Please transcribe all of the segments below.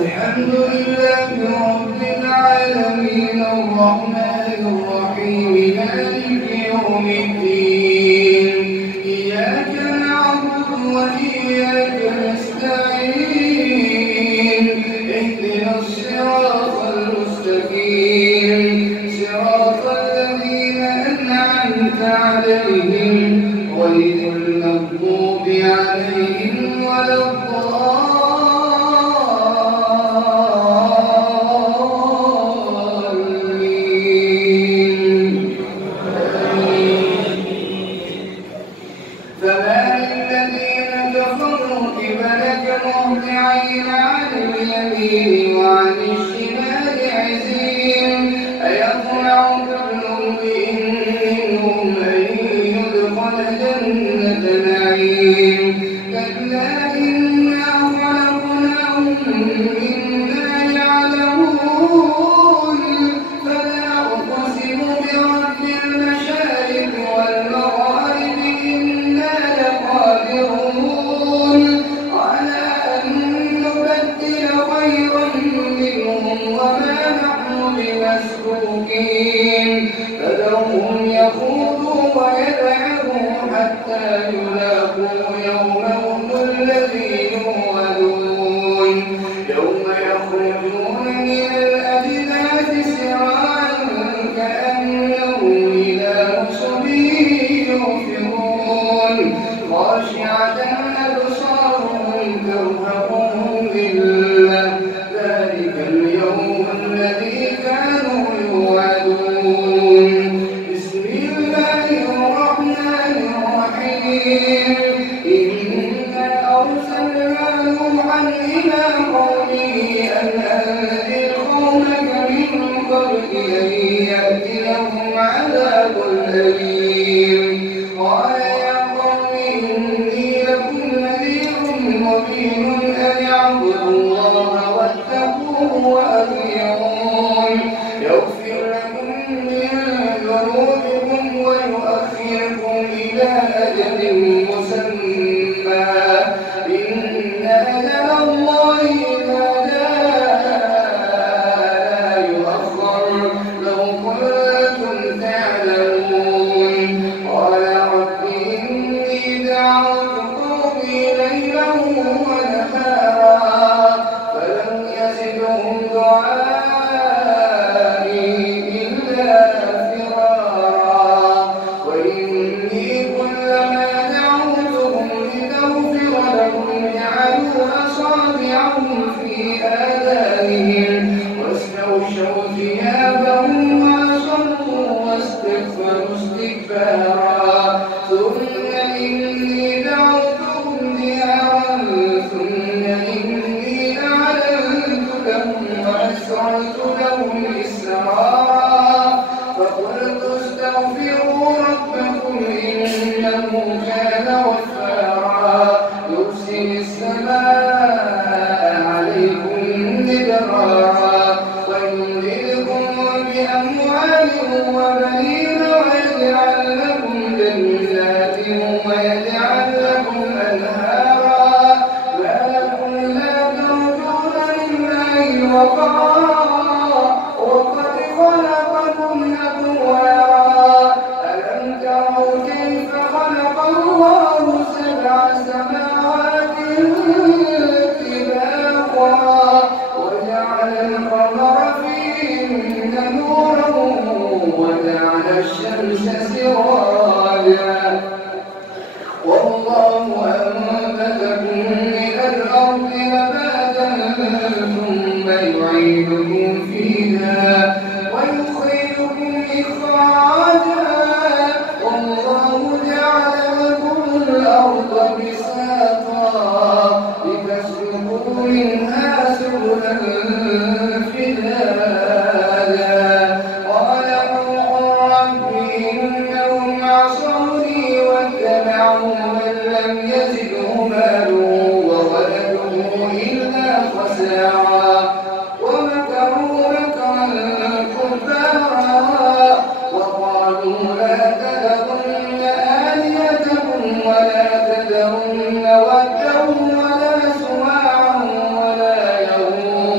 الحمد لله رب العالمين الرحمن الرحيم مالك يوم الدين إياك نعبد وإياك نستعين اهدنا الصراط المستقيم صراط الذين أنعمت عليهم غير المغضوب عليهم ولا مهطعين عن اليمين وعن الشمال عزين أيطمع كل امرئ منهم أن يدخل جنة نعيم كلا إنا خلقناهم مما يعلمون فلا أقسم برب المشارق والمغارب إنا لقادرون على خيرا منهم وما نحن بمسبوقين فذرهم يخوضوا ويلعبوا حتى يلاقوا يومهم الذي يوعدون يوم يخرجون من الأجداث سراعا كأنهم إلى نصب يوفضون خاشعة أبصارهم ترهقهم ذلة ذلك اليوم الذي كانوا يوعدون بسم الله الرحمن الرحيم إنا أرسلنا نوحا إلى قومه أن أنذر قومك من قبل أن يأتيهم عذاب أليم قال يا قوم إني لكم نذير مبين أن اعبدوا الله واتقوه وأطيعون يغفر لكم من ذنوبكم ويؤخركم إلى أجل مسمى إن أجل الله إذا جاء لا يؤخر لو كنتم تعلمون قال رب إني دعوت قومي ليلا ونهارا فلم يزدهم دعائي إلا فرارا وإني كلما دعوتهم لتغفر لهم جعلوا أصابعهم في آذانهم واستغشوا ثيابهم وأصروا واستكبروا استكبارا ثم إني دعوتهم جهارا ثم إني أعلنت لهم وأسررت لهم إسرارا فقلت استغفروا ربكم إنه كان غفارا يرسل السماء عليكم مدرارا ويمددكم بأموال وبنين ويجعل لكم جنات ويجعل لكم أنهارا ما لكم لا ترجون لله وقارا وقد خلقكم أطوارا ألم تروا كيف خلق الله سبع سماوات طباقا وجعل القمر فيهن نورا وجعل الشمس سراجا والله أنبتكم من الأرض نباتا ثم يعيدكم فيها ويخرجكم إخراجا والله جعل لكم الأرض بساطا لتسلكوا منها سبلا فجاجا قال نوح رب إنهم عصوني واتبعوا من لم يزده ماله وولده إلا خسارا ومكروا مكرا كبارا وقالوا لا تذرن آلهتكم ولا تذرن ودا ولا سواعا ولا يغوث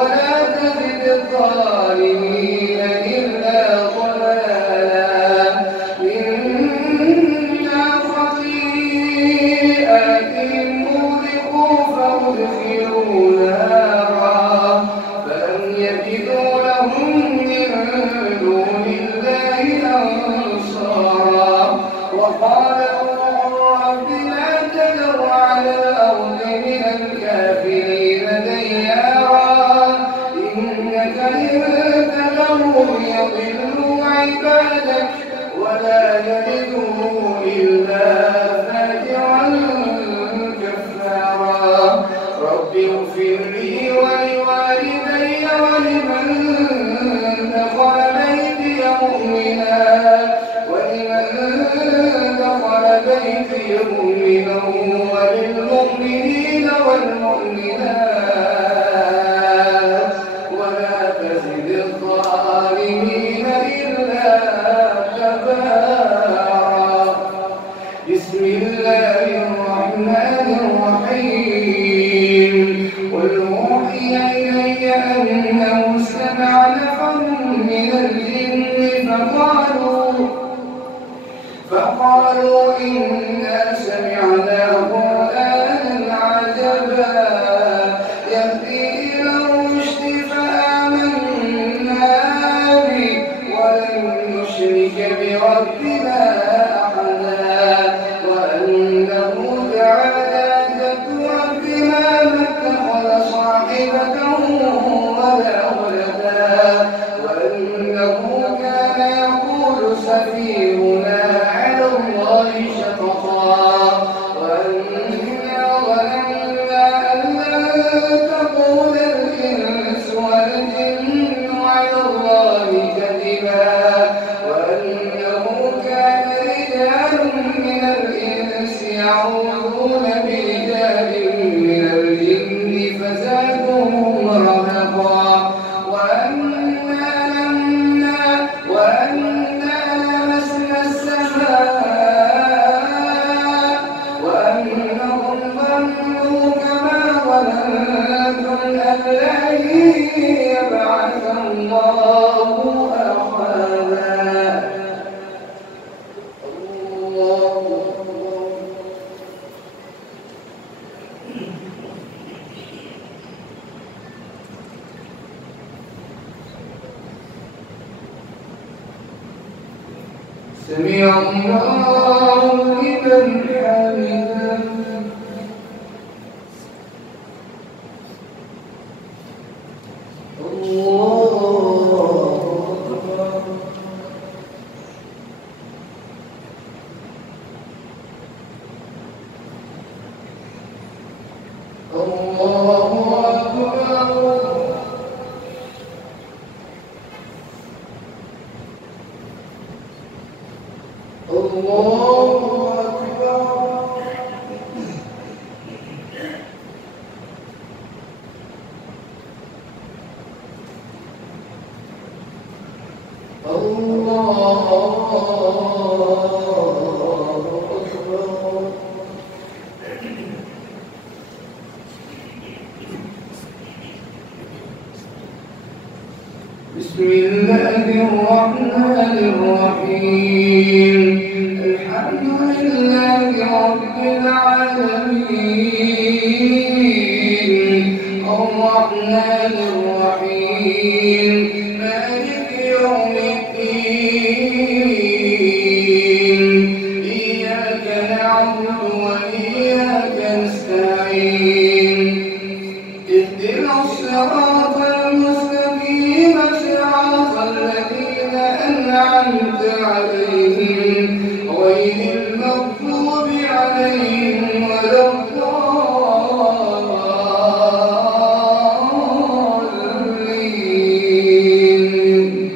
ولا تزد الظالمين إلا ضلالا مما خطيئاتهم أغرقوا فأدخلوا نارا فلم يجدوا لهم من دون الله أنصارا وقال رب لا تذر على الأرض من الكافرين ديارا إنك إن تذرهم يضلوا عبادك ولا يلدوا إلا فاجرا كفارا رب اغفر لي ولوالدي ولمن دخل بيتي مؤمنا وللمؤمنين والمؤمنات ولا تزد الظالمين إلا تبارا بسم الله الرحمن الرحيم قل أوحي إلي أنه استمع نفر من الجن فقالوا إنا سمعنا قرآنا عجبا يهدي إلى الرشد فآمنا به ولن نشرك بربنا أحدا وأنه تعالى جد ربنا ما اتخذ صاحبة ولا ولدا وأنه كان يقول سفيهنا على الله شططا وأنا ظننا أن لن تقول الإنس والجن على الله كذبا وأنه كان رجال من الإنس يعوذون برجال من الجن فزادوهم رهقا وأنا لمسنا السماء وأنهم ظنوا كما ظننتم أن لن يبعث الله أحدا سمع الله لمن حمده بسم الله الرحمن الرحيم الحمد لله رب العالمين الرحمن الرحيم مالك يوم الدين إياك نعبد وإياك نستعين اهدنا الصراط المستقيم صراط الذين أنعمت عليهم غير المغضوب عليهم ولا الضالين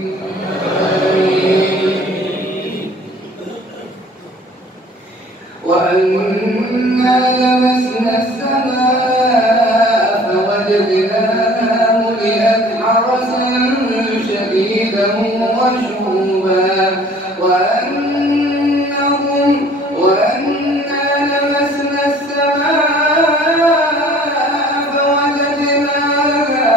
وأنا لمسنا السماء فوجدناها ملئت حرسا شديدا وشهبا وأنا لمسنا السماء فوجدناها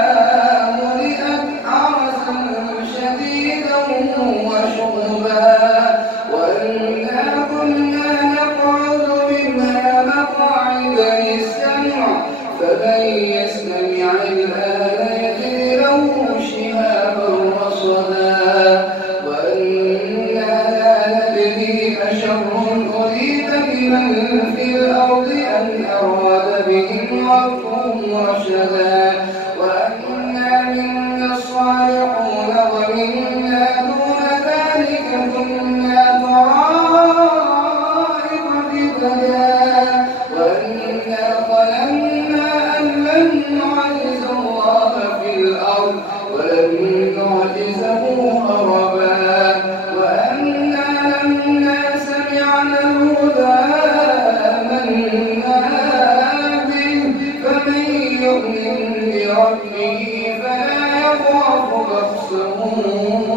يخاف بخسا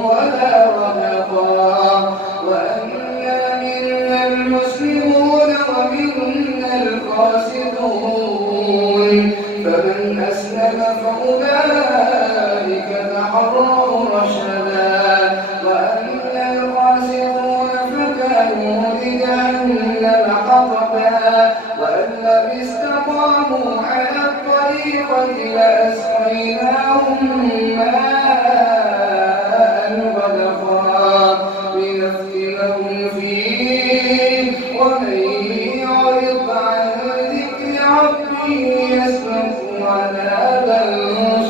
ولا رهقا وأنا منا المسلمون ومنا القاسطون فمن أسلم فأولئك تحروا رشدا وأما القاسطون فكانوا لجهنم حطبا وأن لو استقاموا على الطريقة لأسقيناهم ماء غدقا لنفتنهم فيه ومن يعرض عن ذكر ربه يسلكه عذابا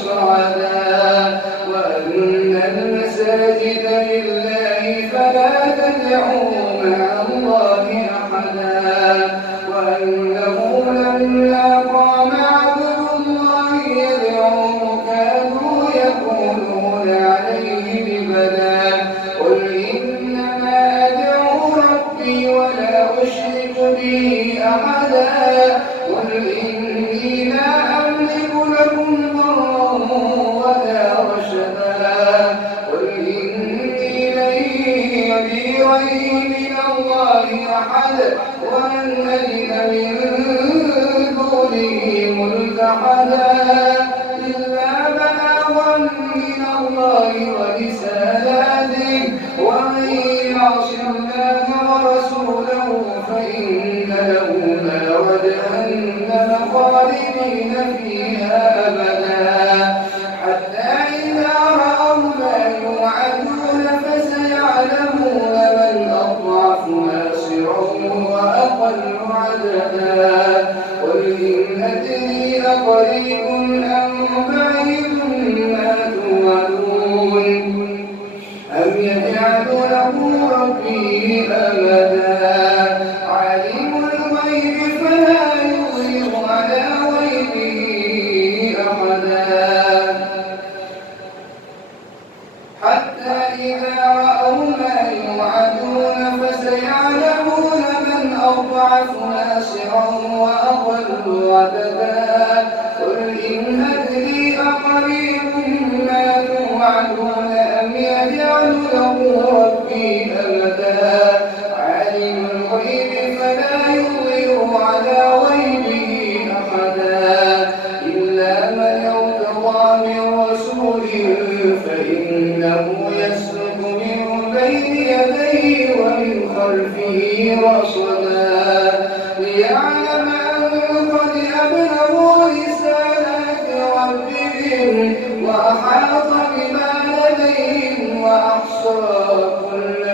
صعدا وأن المساجد لله فلا تدعوا مع الله أحدا وأنه لما قام عبد الله يدعوه كانوا يقولون عليه لبدا قل إنما أدعو ربي ولا أشرك به أحدا قل إني لا أملك لكم ضرا ولا رشدا قل إني لن يجيرني من الله أحد ولن أجد من دونه ملتحدا إلا بلاغا من الله ورسالاته ومن يعص الله ورسوله فإن له نار جهنم خالدين فيها أبدا حتى إذا رأوا ما يوعدون فسيعلمون من أضعف ناصرا وأقل عددا قل إن أدري أقريب أم بعيد ما توعدون أم يجعل له ربي أمدا عالم الغيب فلا يظهر على غيبه أحدا حتى إذا رأوا ما يوعدون فسيعلمون من أضعف ناصرا وأضل عددا قل إن أدري أقريب ما توعدون أم يجعل له ربي أمدا عالم الغيب فلا يظهر على غيبه أحدا إلا من ارتضى من رسول فإنه يسلك من بين يديه ومن خلفه رصدا ليعلم أن قد أبلغوا رسالات ربهم وأحاط بما لديهم وأحصى كل